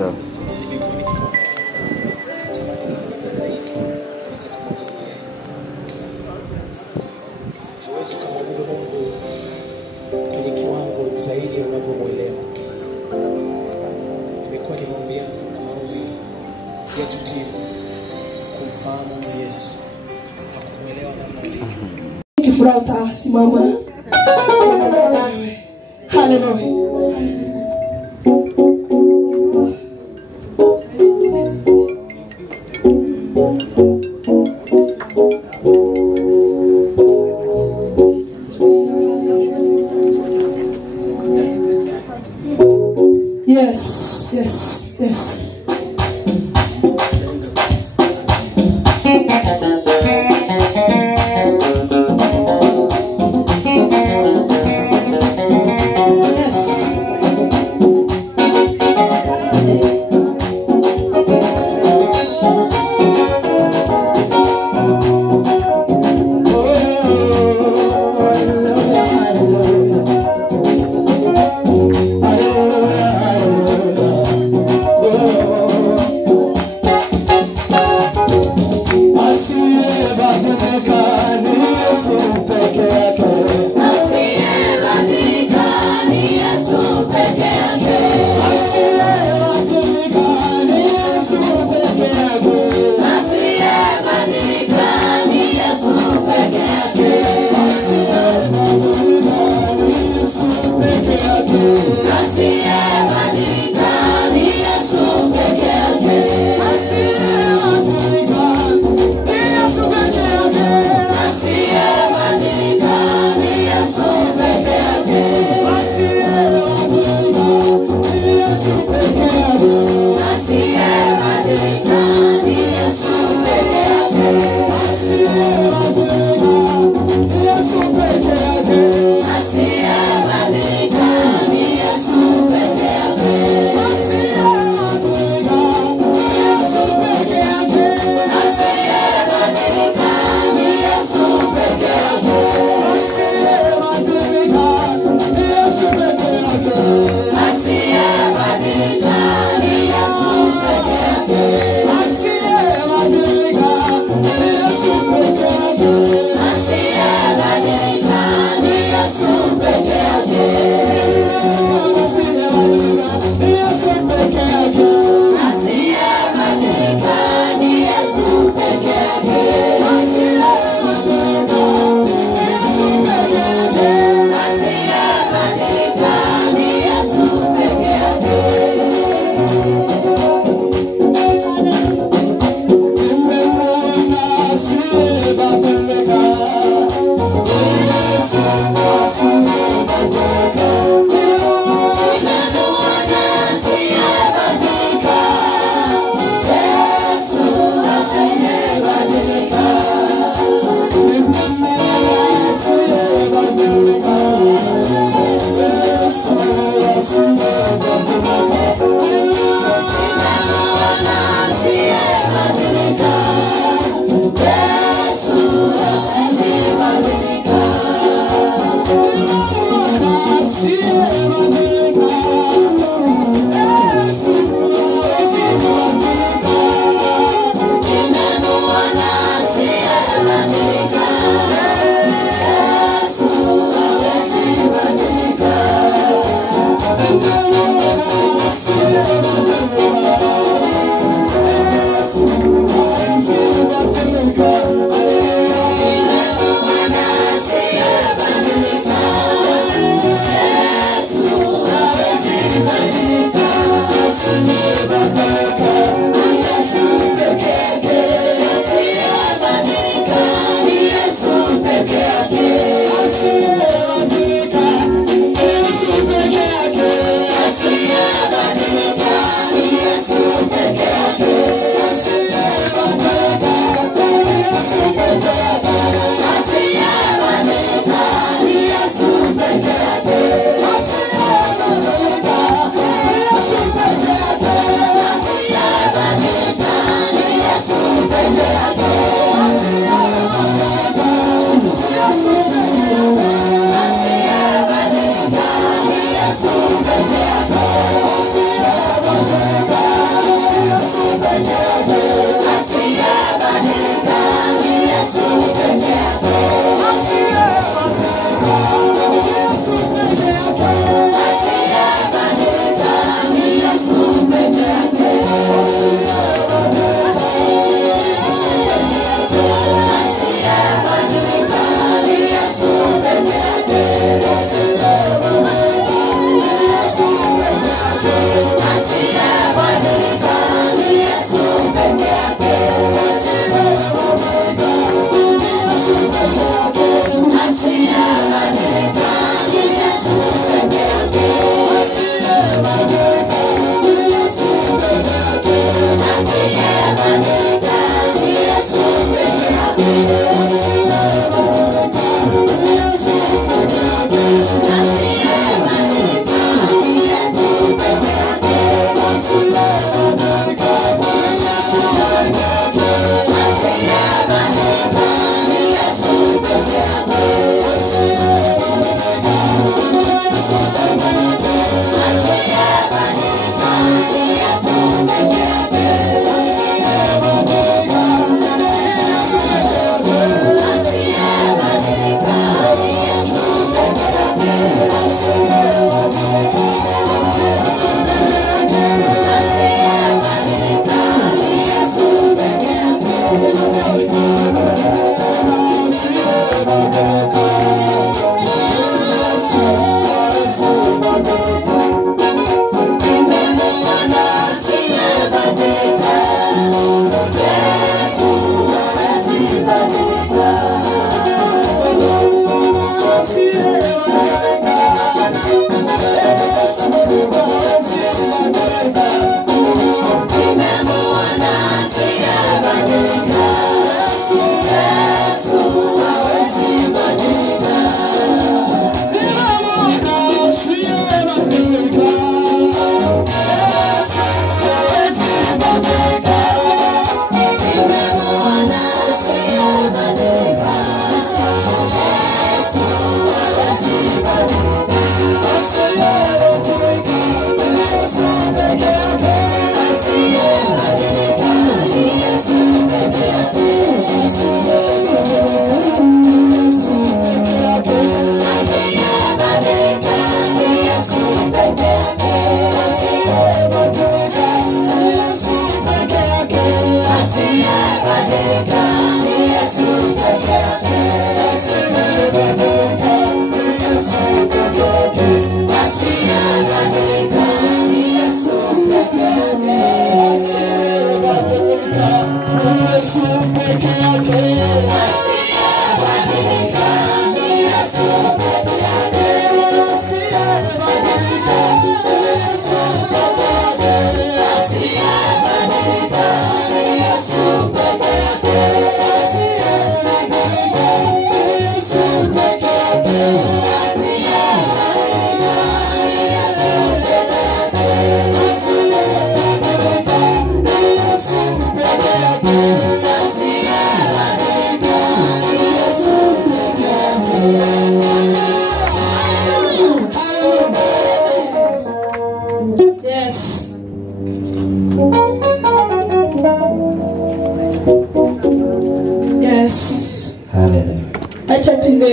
Ndio. Kwenye kiwango zaidi unavyomuelewa. Nimekuwa nimeombeana na maombi yetu timu kumfahamu Yesu na kumuelewa namna alivyo. Ukifurahi utasimama. Hallelujah. Yes, yes, yes.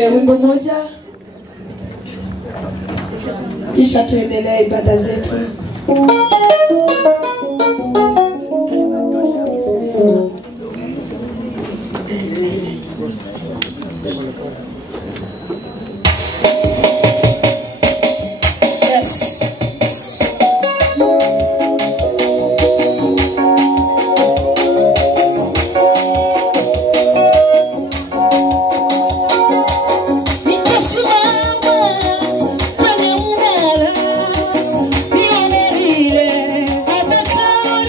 wimbo moja kisha tuendelee ibada zetu. Yes. Kwenye unala, nione vile, hata kama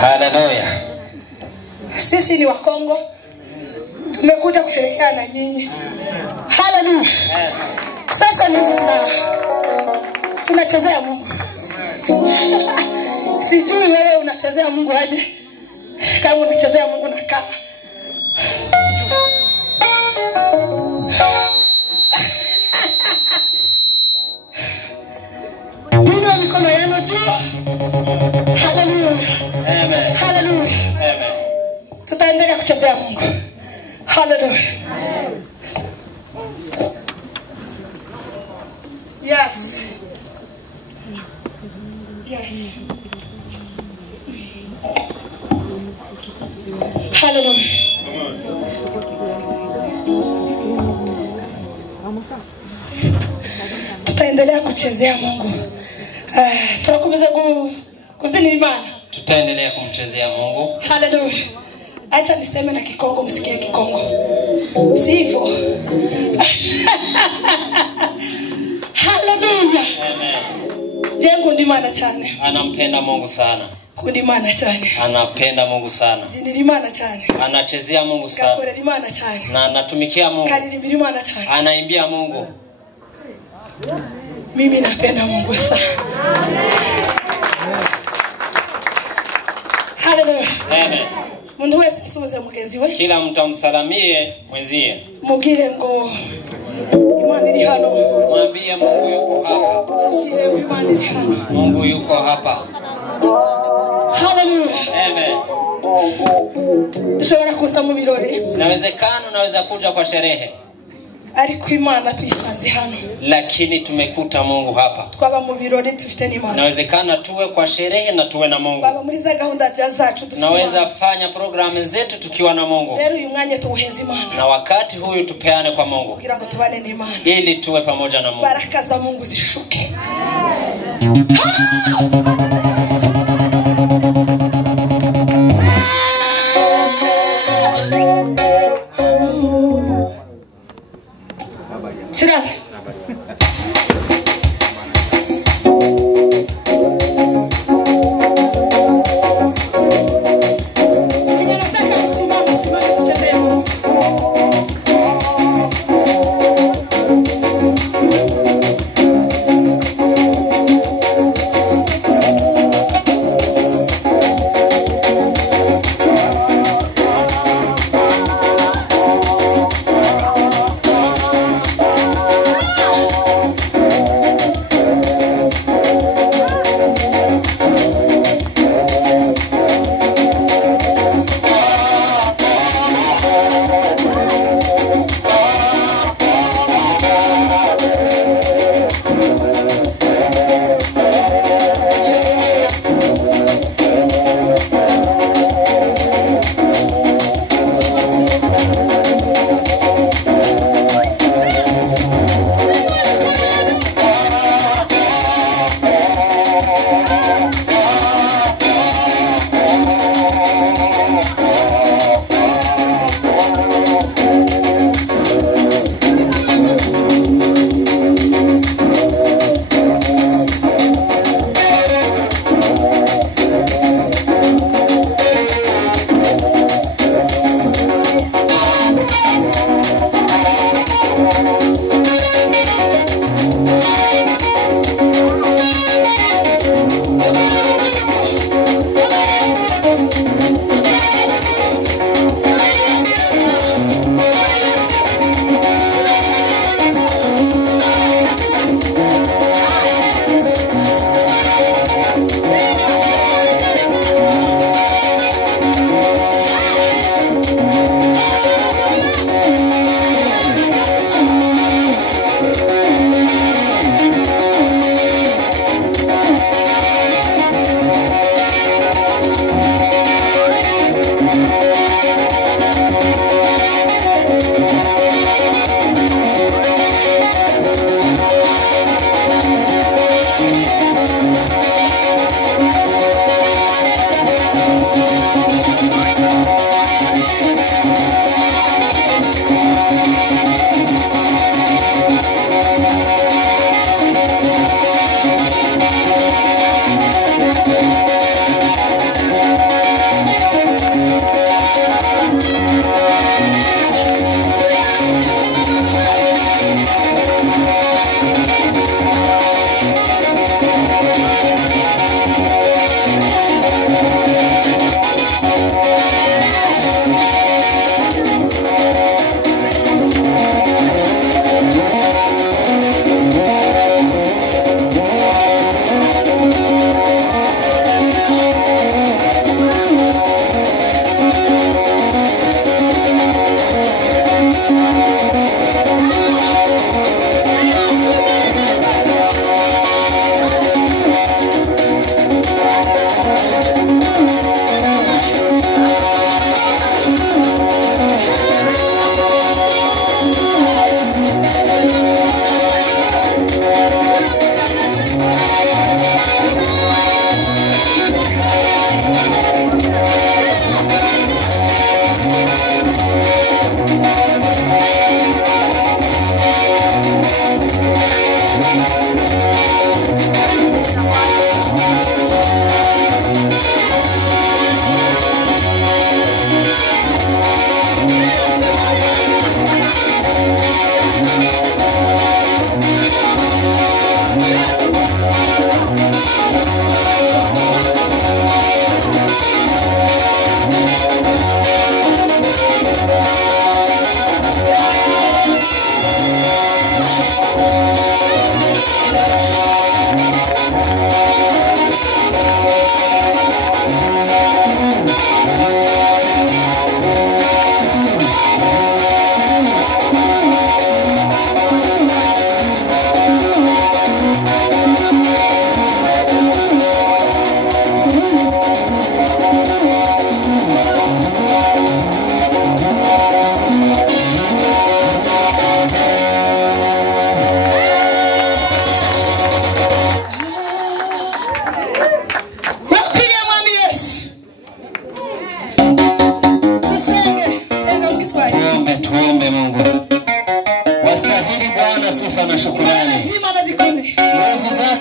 Haleluya. Sisi ni wa Kongo. Tumekuja kusherehekea na nyinyi. Haleluya. Sasa ni tunachezea Mungu. Sijui wewe unachezea Mungu aje. Kama unachezea Mungu na kaa. Mungu mikono yenu juu. Haleluya. Amen. Haleluya. Amen. Tutaendelea kuchezea Mungu. Haleluya. Yes. Yes. Haleluya. Tutaendelea kuchezea Mungu. Tunakumbuka kuzini Imana. Tutaendelea kumchezea Mungu. Haleluya. Acha niseme na Kikongo, msikie Kikongo. Sivyo. Haleluya. Amen. Jengo ndi Imana cyane. Anampenda Mungu sana. Kundi Imana cyane. Anapenda Mungu sana. Jini Imana cyane. Anachezea Mungu sana. Gukorera Imana cyane. Na anatumikia Mungu. Kariri Imana cyane. Anaimbia Mungu. Mimi napenda Mungu sana. Haleluya. Amen. Mundu wese asubize mugenzi we. Kila mtu amsalamie mwenzie. Mugire ngo Imana iri hano. Mwambie Mungu yuko hapa. Mugire ngo Imana iri hano. Mungu yuko hapa. Haleluya. Amen. Dushobora kuza mu birori. Nawezekana unaweza kuja kwa sherehe. Ariko Imana tuyisanze hano. Lakini tumekuta Mungu hapa. Twaba mu birori tufite n'Imana. Nawezekana tuwe kwa sherehe na tuwe na Mungu. Baba muri za gahunda zacu dufite. Naweza fanya programu zetu tukiwa na Mungu. Lero uyu mwanya tuwuheze Imana. Na wakati huyu tupeane kwa Mungu. Kugira ngo tubane n'Imana. Ili tuwe pamoja na Mungu. Baraka za Mungu zishuke. Sirani.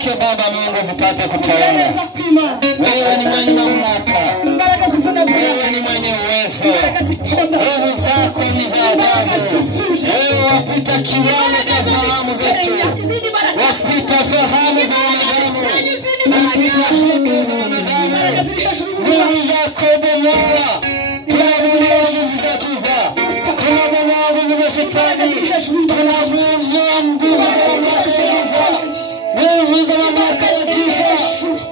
zake Baba Mungu zipate kutawala. Wewe ni mwenye mamlaka, wewe ni mwenye uwezo, nguvu zako ni za ajabu. Wewe wapita kiwango cha fahamu zetu, wapita fahamu za wanadamu, wapita fikra za wanadamu. Nguvu zako Bwana, tunabomoa nguvu za giza, tunabomoa nguvu za shetani, tunavunja nguvu za mamlaka ya giza. Nguvu za mamlaka ya giza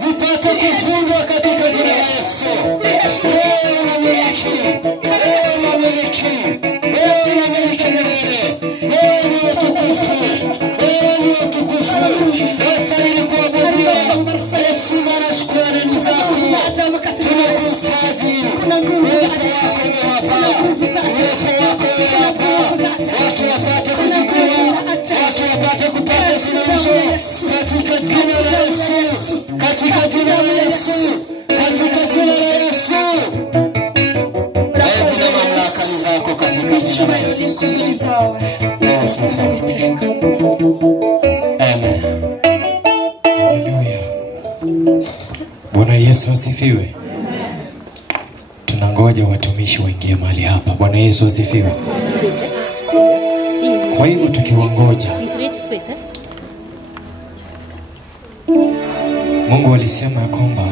zipate kufungwa katika jina la Yesu. Wewe unamiliki, wewe unamiliki, wewe unamiliki milele. Wewe ni utukufu, wewe ni utukufu. Wastahili kuabudiwa. Yesu, mara shukrani ni zako. Tunakuhitaji. Uwepo wako uwe hapa, uwepo wako uwe hapa. Watu wapate kujibua, watu wapate kupata suluhisho katika jina la Yesu, katika jina la Yesu, katika jina la Yesu. Enzi na mamlaka ni zako katika jina la Yesu. Amen. Haleluya. Bwana Yesu asifiwe. Tunangoja watumishi waingie mahali hapa. Bwana Yesu asifiwe. Kwa hivyo tukiwangoja, Mungu alisema ya kwamba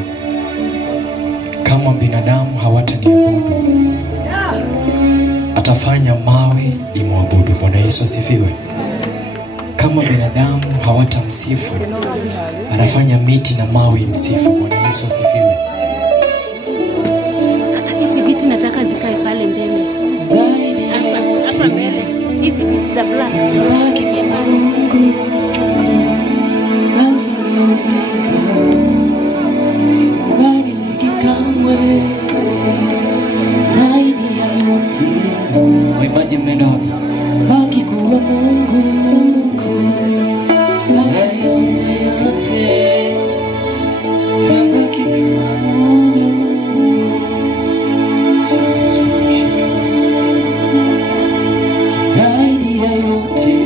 kama binadamu hawataniabudu, atafanya mawe imwabudu. Bwana Yesu asifiwe. Kama binadamu hawatamsifu, atafanya miti na mawe imsifu. Bwana Yesu asifiwe. Hizi viti nataka zikae pale mbele. Hapa mbele. Hizi viti za black. Waimbaji mnenda wapi? Baki kuwa Mungu mkuu zaidi yote, tabaki kuwa Mungu zaidi ya yote.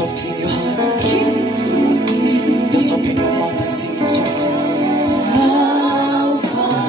softly in your heart. Just open your mouth and sing it softly. How far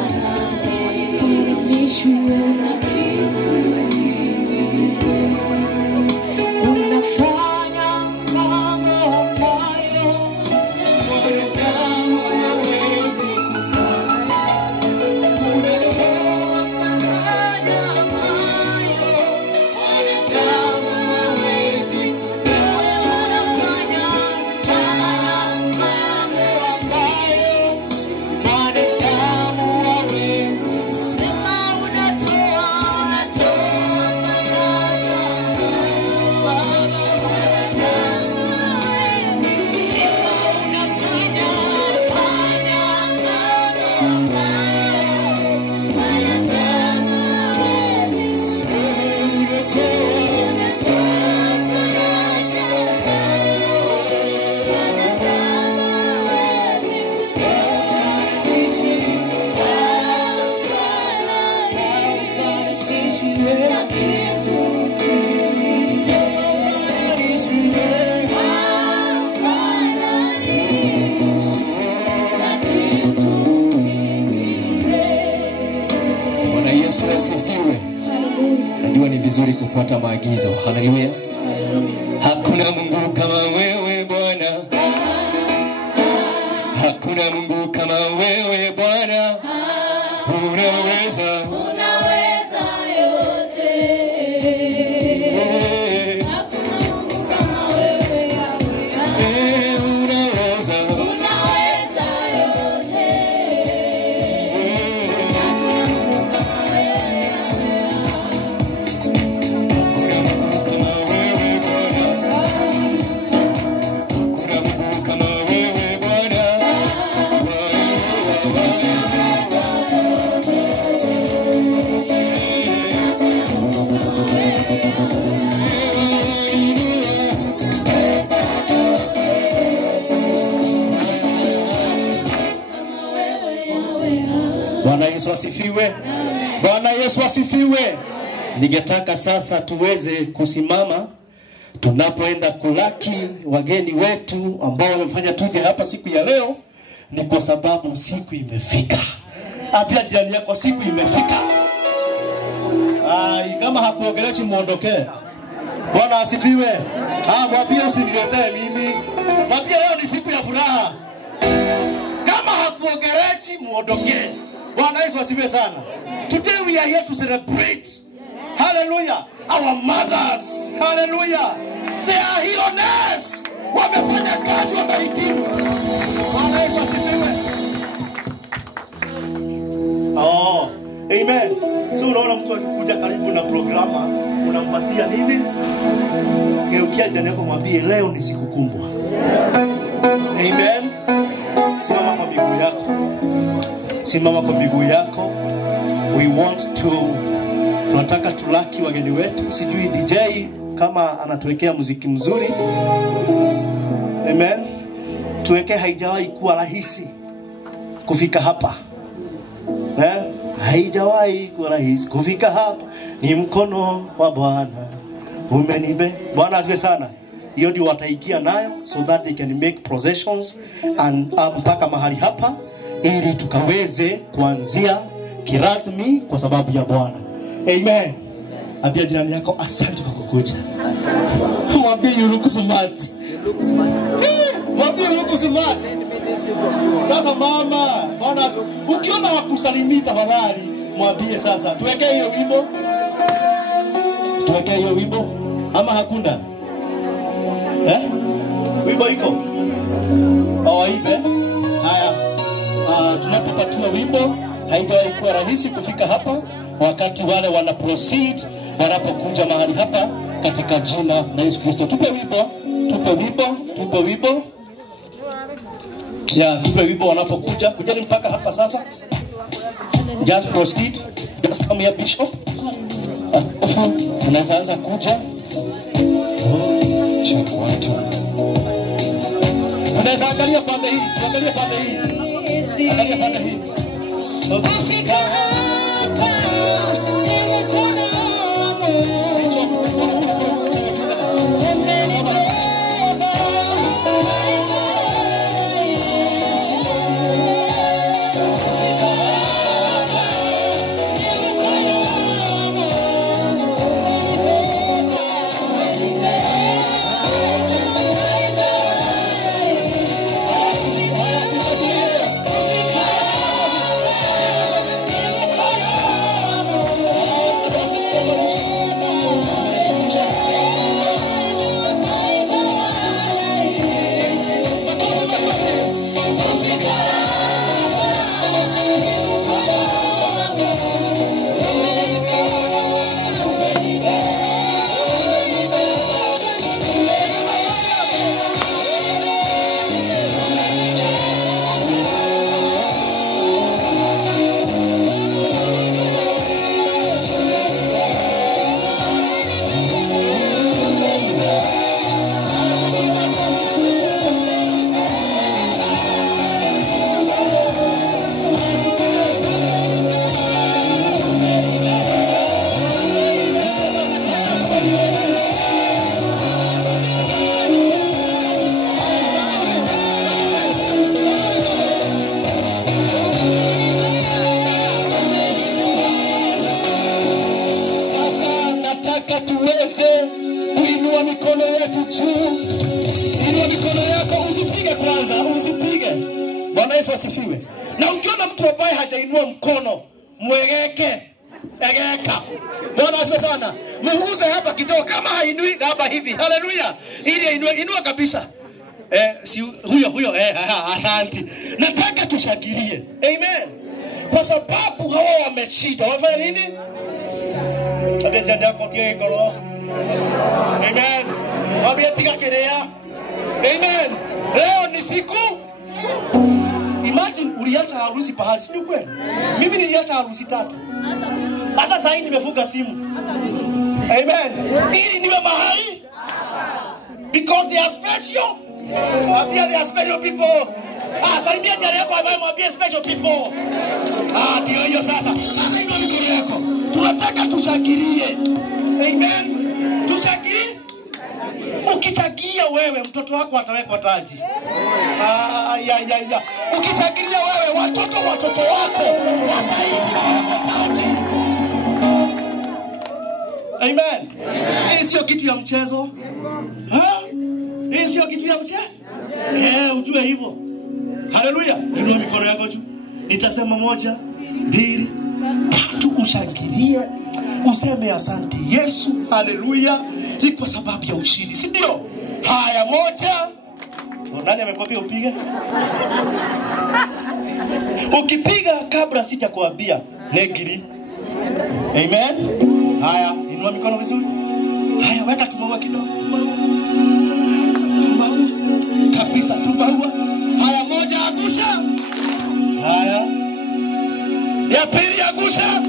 vizuri kufuata maagizo. Haleluya. Hakuna Mungu kama wewe Bwana. Hakuna Mungu kama wewe Bwana. Unaweza yote. Hakuna Mungu kama wewe Yahweh. Unaweza yote. Bwana Yesu asifiwe. Bwana Yesu asifiwe. Ningetaka sasa tuweze kusimama tunapoenda kulaki wageni wetu ambao wamefanya tuje hapa siku ya leo. Ni kwa sababu siku imefika. Apia jirani yako, siku imefika. Kama hakuongeleshi muondoke. Bwana asifiwe. Mwambie usiniletee mimi. Mwambie leo ni siku ya furaha. Kama hakuongeleshi muondoke. Bwana Yesu asifiwe sana. Today we are here to celebrate. Hallelujah. Our mothers. Hallelujah. They are here on us. Wamefanya kazi, wamehitimu. Bwana Yesu asifiwe. Amen. So unaona mtu akikuja karibu na programa, unampatia nini? Geukia jirani yako mwambie leo ni siku kubwa. Amen. Simama kwa miguu yako. Simama kwa miguu yako. We want to tunataka tulaki wageni wetu. Sijui DJ kama anatuwekea muziki mzuri. Amen. Tuweke, haijawahi kuwa rahisi kufika hapa. Haijawahi kuwa rahisi kufika hapa. Ni mkono wa Bwana umenibe. Bwana asifiwe sana. Hiyo ndio wataikia nayo so that they can make processions and mpaka mahali hapa ili tukaweze kuanzia kirasmi kwa sababu ya Bwana. Amen. Ambia jirani yako asante kwa kukuja. Mwambie you look smart. Mwambie you look smart. Sasa mama, Bwana ukiona wakusalimia tafadhali mwambie sasa. Tuweke hiyo wimbo. Tuweke hiyo wimbo ama hakuna? Wimbo iko? Ipe. Haya. Tunapopatiwa wimbo, haijawahi kuwa rahisi kufika hapa wakati wale wana proceed wanapokuja mahali hapa katika jina la Yesu Kristo. Tupe wimbo, tupe wimbo, tupe wimbo. Tupe wimbo wanapokuja. Kujeni mpaka hapa sasa. Just proceed. Just come here, Bishop. Tunaweza anza kuja. Tunaweza angalia pande hii, angalia pande hii. Angalia pande hii. Kufika hapa ni mkono wa Mungu. Tuweze kuinua mikono yetu juu. Inua mikono yako, usipige kwanza, usipige. Bwana Yesu asifiwe. Na ukiona mtu ambaye hajainua mkono, mwegeke, egeka. Bwana asifiwe sana. Muuze hapa kidogo, kama hainui hapa hivi. Haleluya. Ili inua kabisa. Si huyo asante. Nataka tushangilie. Amen. Kwa sababu hawa wameshida. Wafanya nini? Amen. Amen. Leo ni siku. Imagine uliacha harusi pahali, si kweli? Mimi niliacha harusi 3. Hata sasa nimefunga simu. Amen. Ili niwe mahali. Because they are special. They are special people. Salimia jari yako ambaye mwambie special people. Ndio hiyo sasa. Sasa inua mikono yako. Tunataka tushangilie. Amen. Tushangilie. Ukishangilia wewe, mtoto wako atawekwa taji. Ukishangilia wewe, watoto wako wataishi kwa taji. Amen. Hii sio kitu ya mchezo. Hii sio kitu ya mchezo. Ujue hivyo. Haleluya. Inua mikono yako juu. Nitasema 1, 2, 3, ushangilie. Useme asante Yesu. Haleluya. Ni kwa sababu ya ushindi, si ndio? Haya, 1. Nani amekwambia upige? Ukipiga kabla sitakwambia negiri. Amen. Haya, inua mikono vizuri. Haya, weka tumaua kidogo. Tumaua. Kabisa tumaua. Haya, 1 agusha. Haya. Ya pili agusha.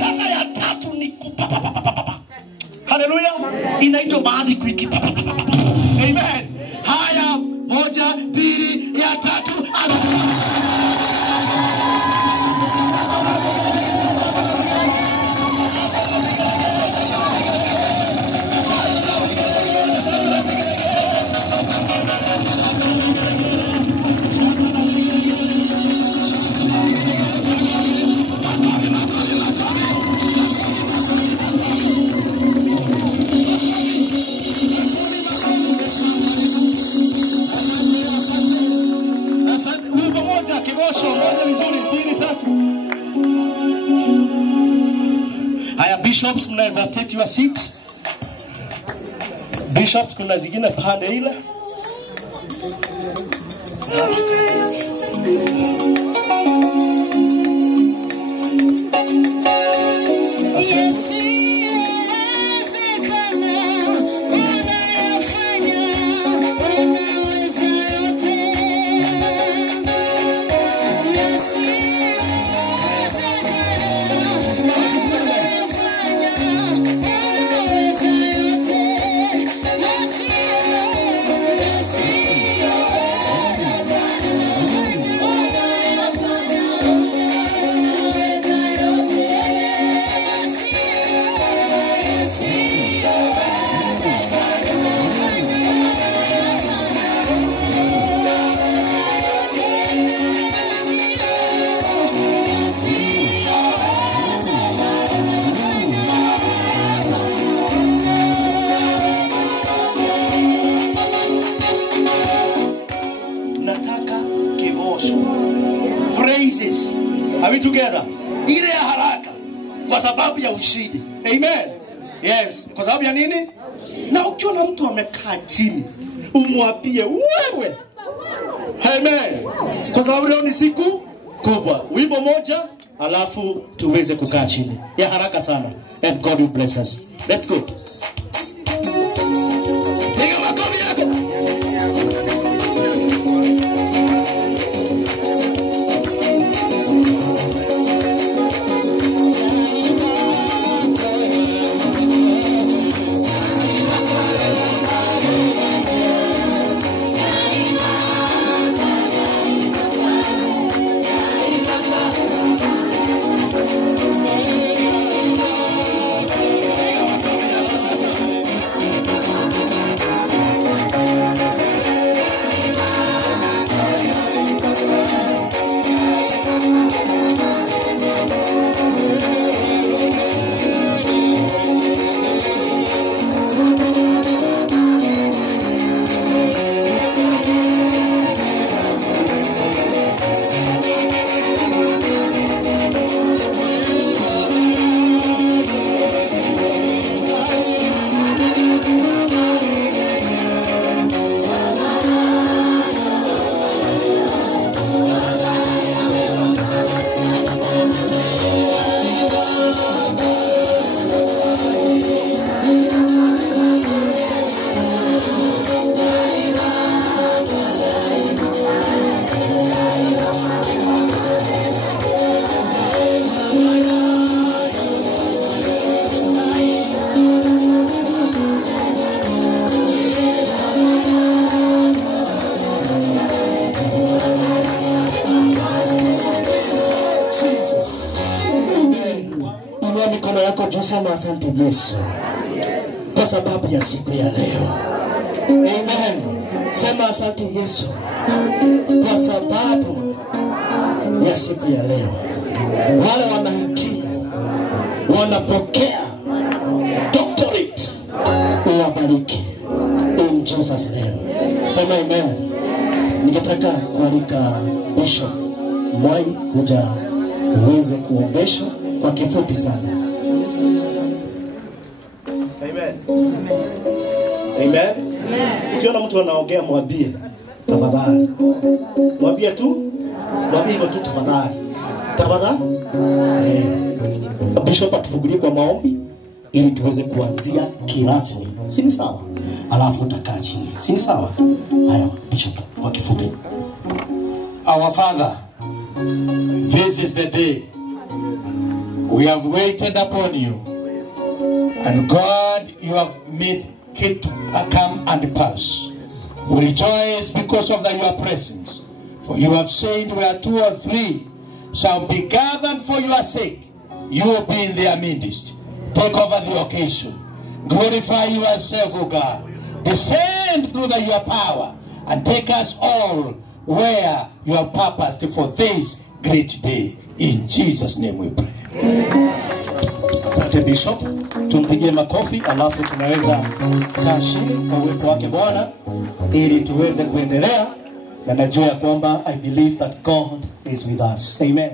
Sasa ya 3 ni kupapapapapa. Haleluya. Inaitwa baadhi kuiki. Amen. Haya, 1, 2, ya 3 agusha. Bishops, mnaweza take your seat. Bishops, kuna zingine pande ile. Are we together? Ile ya haraka kwa sababu ya ushindi. Amen. Yes, kwa sababu ya nini? Na ukiona mtu amekaa chini, umwapie wewe. Amen. Kwa sababu leo ni siku kubwa. Wimbo 1 alafu tuweze kukaa chini. Ya haraka sana. And God will bless us. Let's go. Piga makofi yako. asante Yesu kwa sababu ya siku ya leo. Amen. Sema asante Yesu kwa sababu ya siku ya leo. Wale wanahitimu, wanapokea doctorate, uwabariki in Jesus name. Sema amen. Ningetaka kualika Bishop Moi kuja uweze kuombesha kwa kifupi sana. Amen. Amen. Ukiona mtu anaongea mwambie tafadhali. Mwambie tu. Mwambie hivyo tu tafadhali. Tafadhali. Bishop atufungulie kwa maombi ili tuweze kuanzia kirasmi. Si ni sawa? Alafu utakaa chini. Si ni sawa? Haya, Bishop kwa kifupi. Our Father, this is the day we have waited upon you, and God, you have made it to come and pass. We rejoice because of your presence, for you have said where 2 or 3 shall be gathered for your sake, you will be in their midst. Take over the occasion. Glorify yourself, O God. Descend through your power and take us all where you have purposed for this great day. In Jesus' name we pray. Asante Bishop. Tumpigie makofi alafu tunaweza kaa chini kwa uwepo wake Bwana ili tuweze kuendelea, na najua kwamba I believe that God is with us. Amen.